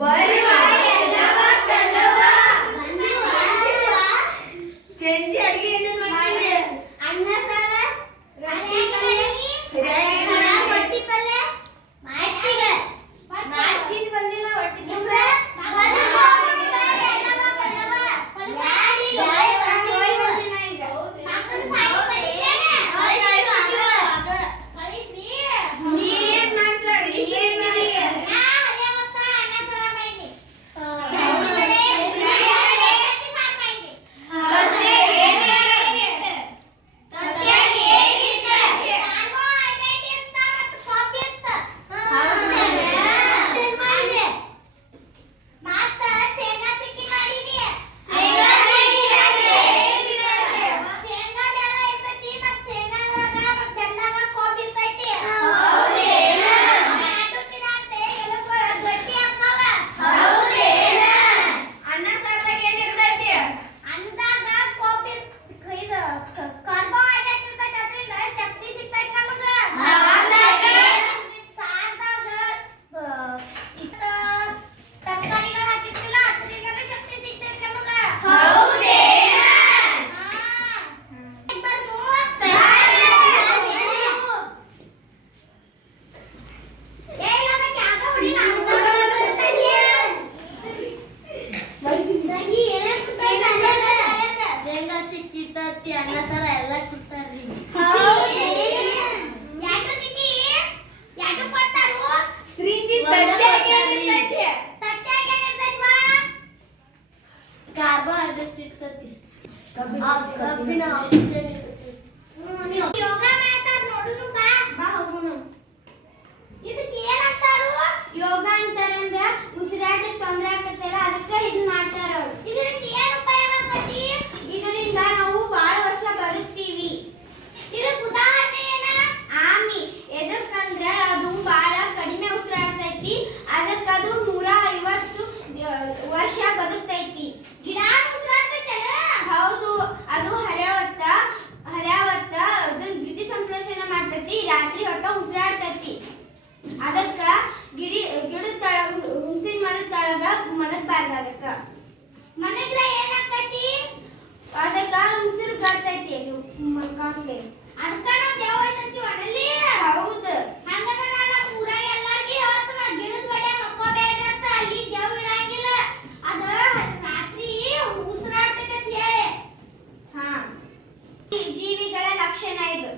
ಬರುವ ಎಲ್ಲವ ಕಲ್ಲವ ಚೆಂಜಿ ಅಡಿಗೆ ಏನೇನ್ ಮಾಡ್ತೀರಿ? ಅನ್ನ ಸಾರ ರೊಟ್ಟಿ ಪಲ್ಯ ಮಾಡ್ತೀಗ ಮಾಡ್ತೀನಿ ಬಂದಿಲ್ಲ ಹೊಟ್ಟಿ ತುಂಬ ಅನ್ನ ಸಾರ ಎಲ್ಲ ಕೊಡ್ತಾರ್ರಿ. ಕಾರ್ಬೋಹೈಡ್ರೇಟ್ ಇರ್ತೈತಿ, ಕಬ್ಬಿನ ಅಂಶ ಇರ್ತೈತಿ. ಯೋಗ ಮಾಡ್ತಾರ ನೋಡುನು ಬಾ ಬಾ ಹೋಗೋಣ. ಇದಕ್ಕೆ ಏನಂತಾರು? ಯೋಗ ಅಂತಾರಂದ್ರ ಉಸಿರಾಟಕ್ಕೆ ತೊಂದರೆ ಆಗ್ತೈತಲ್ಲ ಅದಕ್ಕೆ ಇದು ಮಾಡ್ತಾರ. ಇದರಿಂದ ಏನು ಉಪಯೋಗ ಆಗತಿ? ಇದರಿಂದ ನಾವು ಬಹಳ ವರ್ಷ ಬದುಕ್ತೀವಿ. ಇದಕ್ಕೆ ಉದಾಹರಣೆ ಏನ? ಆಮಿ ಎದಕ್ಕಂದ್ರ ಅದು ಬಹಳ ಕಡಿಮೆ ಉಸಿರಾಡ್ತೈತಿ, ಅದಕ್ಕೆ ಅದು 150 ವರ್ಷ ಬದುಕ್ತೈತಿ. ಗಿಡ ಉಸಿರಾಡ್ತೈತಲ್ಲ? ಹೌದು, ಅದು ಹರ್ಯಾವತ್ತ ದ್ಯುತಿ ಸಂಶ್ಲೇಷಣೆ ಮಾಡ್ತೈತಿ, ರಾತ್ರಿ ಹೊತ್ತ ಉಸಿರಾಡ್ತೈತಿ. ಅದಕ್ಕ ಗಿಡದ ತಳಗ ಹುಣಸಿನ ಮರದ ತಳಗ ಮನಗಬಾರ್ದು. ಅದಕ್ಕ ಮನಗ್ರ ಏನಾಗ್ತೈತಿ? ಅದಕ್ಕ ಉಸಿರು ಗಡ್ತೈತಿ ಕಾಣ್ಲೆ. ಅದಕ್ಕ ನಾವು ದೇವ ಐತಂತಿ ಒಣಲಿ. ಹೌದು, ಹಂಗಂದ್ರ ನಾನು ಊರಾಗ ಎಲ್ಲಾರ್ಗಿ ಹೇಳ್ತನ ಗಿಡದ ಬಡ್ಯ ಮಕ್ಕೋಬೇಡ್ರಿ ಅಂತ. ಅಲ್ಲಿ ದೇವ ಇರಂಗಿಲ್ಲ, ಅದ ರಾತ್ರಿ ಉಸಿರಾಡ್ತೈತಿ ಅಂತ ಹೇಳಿ. ಹಾ, ಜೀವಿಗಳ ಲಕ್ಷಣ ಇದು.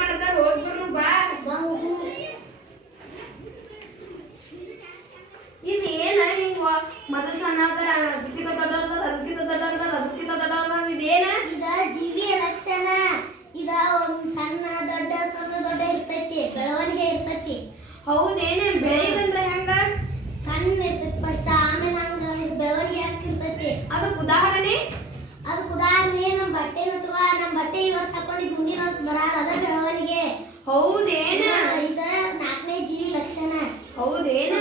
ಮಾಡ್ತಾರ ಹೋಗ್ಬಿಡ್ನು ಬಾ. ಇದು ಏನ ಹಿಂಗ ಮೊದಲು ಸಣ್ಣ ಅದಕ್ಕಿಂತ ದೊಡ್ಡವ್ರ ಇದೇನ? ಇದ ಜೀವಿಯ ಲಕ್ಷಣ. ಇದ ಸಣ್ಣ ದೊಡ್ಡ ಇರ್ತೈತಿ, ಬೆಳವಣಿಗೆ ಇರ್ತೈತಿ. ಹೌದೇನ? ಬೆಳೆದಂದ್ರ ಹೆಂಗ? ಸಣ್ಣ ಇರ್ತೈತಿ ಫಸ್ಟ್, ಆಮೇಲೆ ಹಂಗ ಬೆಳವಣಿಗೆ ಆಗ್ತಿರ್ತೈತಿ. ಅದಕ್ಕೆ ಉದಾಹರಣೆ? ಅದಕ್ಕೆ ಉದಾಹರಣೆ ನಮ್ಮ ಬಟ್ಟೆನ ತಗೋ. ನಮ್ಮ ಬಟ್ಟೆ ಈ ವರ್ಷ ಹಾಕೊಂಡಿದ್ ಮುಂದಿನ ವರ್ಷ ಬರಲ್ಲ, ಅದ ಬೆಳವಣಿಗೆ. ಹೌದೇನ? ಇದ 4ನೇ ಜೀವಿ ಲಕ್ಷಣ. ಹೌದೇನ?